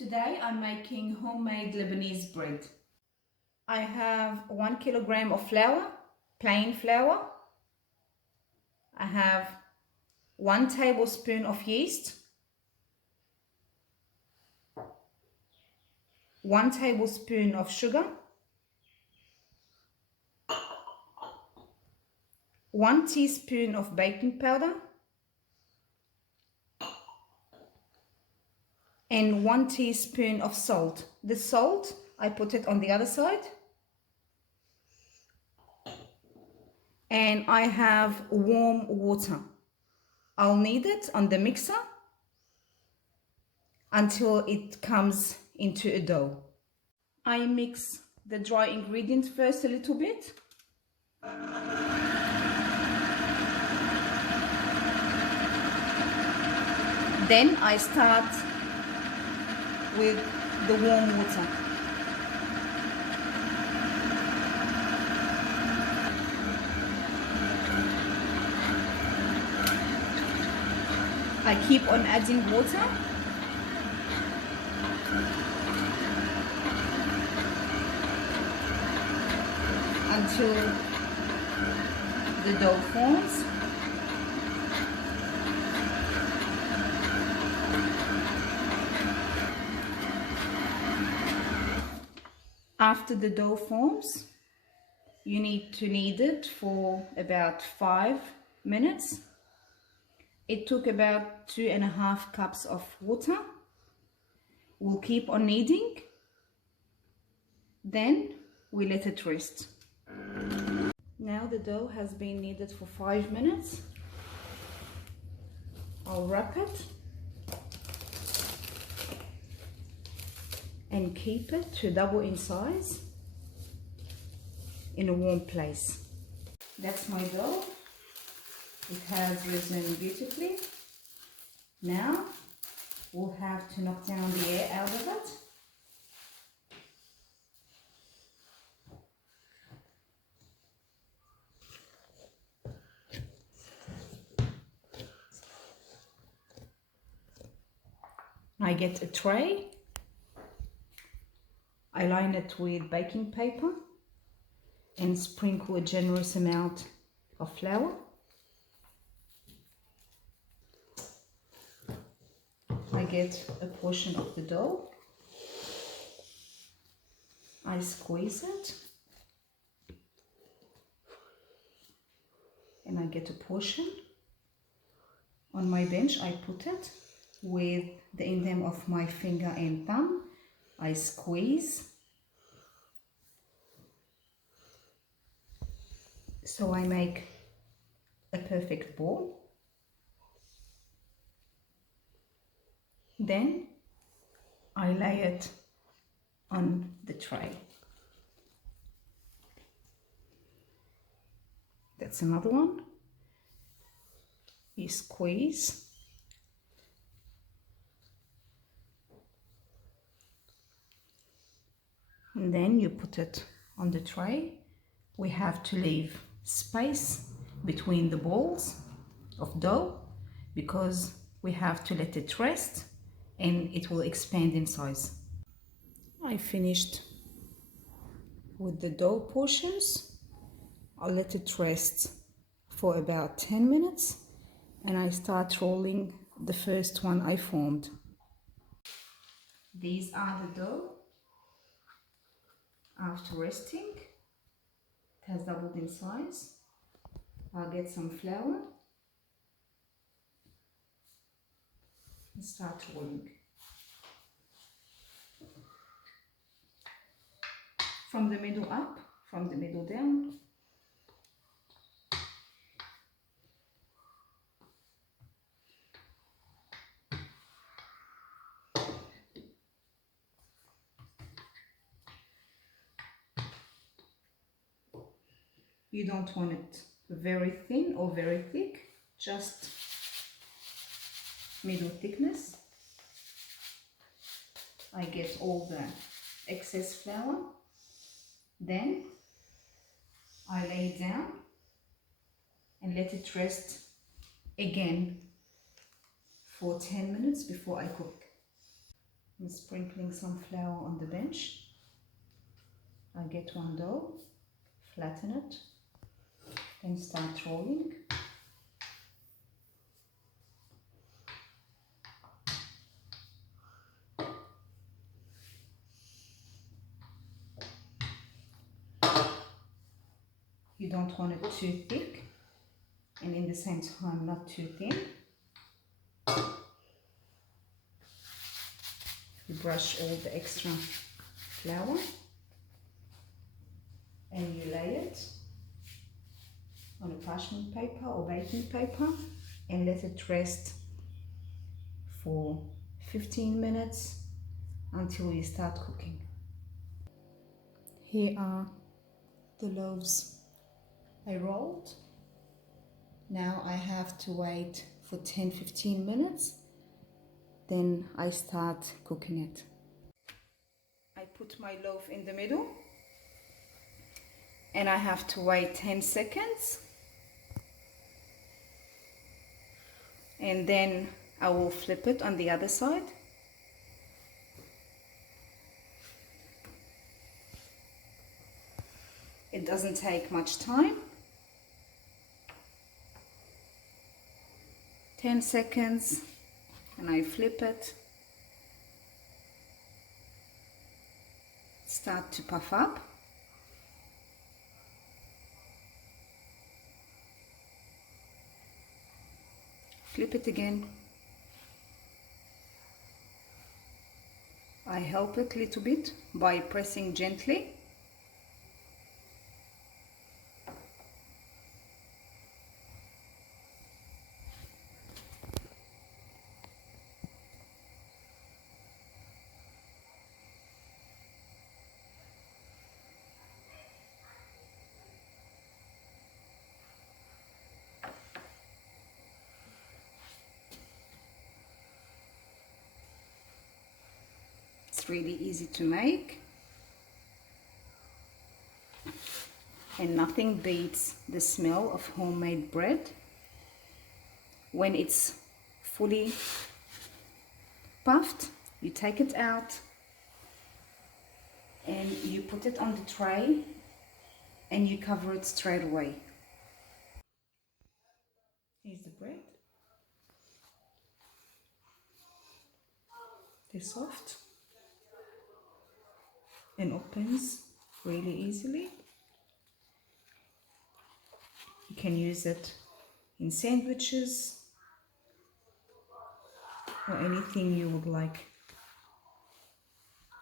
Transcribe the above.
Today I'm making homemade Lebanese bread. I have 1 kilogram of flour, plain flour. I have 1 tablespoon of yeast, 1 tablespoon of sugar, 1 teaspoon of baking powder, and 1 teaspoon of salt. The salt, I put it on the other side. And I have warm water. I'll knead it on the mixer until it comes into a dough. I mix the dry ingredients first a little bit. Then I start with the warm water. I keep on adding water until the dough forms. After the dough forms, you need to knead it for about 5 minutes. It took about 2.5 cups of water. We'll keep on kneading. Then we let it rest. Now the dough has been kneaded for 5 minutes. I'll wrap it and keep it to double in size in a warm place. That's my dough. It has risen beautifully. Now we'll have to knock down the air out of it. I get a tray. I line it with baking paper and sprinkle a generous amount of flour. I get a portion of the dough. I squeeze it and I get a portion. On my bench I put it with the index of my finger and thumb. I squeeze. So I make a perfect ball. Then I lay it on the tray. That's another one. You squeeze. And then you put it on the tray. We have to leave space between the balls of dough because we have to let it rest and it will expand in size. I finished with the dough portions. I'll let it rest for about 10 minutes and I start rolling the first one I formed. These are the dough after resting. It has doubled in size. I'll get some flour and start rolling. From the middle up, from the middle down. You don't want it very thin or very thick, just middle thickness. I get all the excess flour. Then I lay it down and let it rest again for 10 minutes before I cook. I'm sprinkling some flour on the bench. I get one dough, flatten it, then start rolling. You don't want it too thick and in the same time not too thin. You brush all the extra flour and you lay it on a parchment paper or baking paper and let it rest for 15 minutes until you start cooking. Here are the loaves I rolled. Now I have to wait for 10-15 minutes, then I start cooking it. I put my loaf in the middle and I have to wait 10 seconds, and then I will flip it on the other side. It doesn't take much time. 10 seconds and I flip it. Start to puff up. Flip it again. I help it a little bit by pressing gently. It's really easy to make, and nothing beats the smell of homemade bread when it's fully puffed. You take it out and you put it on the tray and you cover it straight away. Here's the bread. They're soft and opens really easily. You can use it in sandwiches or anything you would like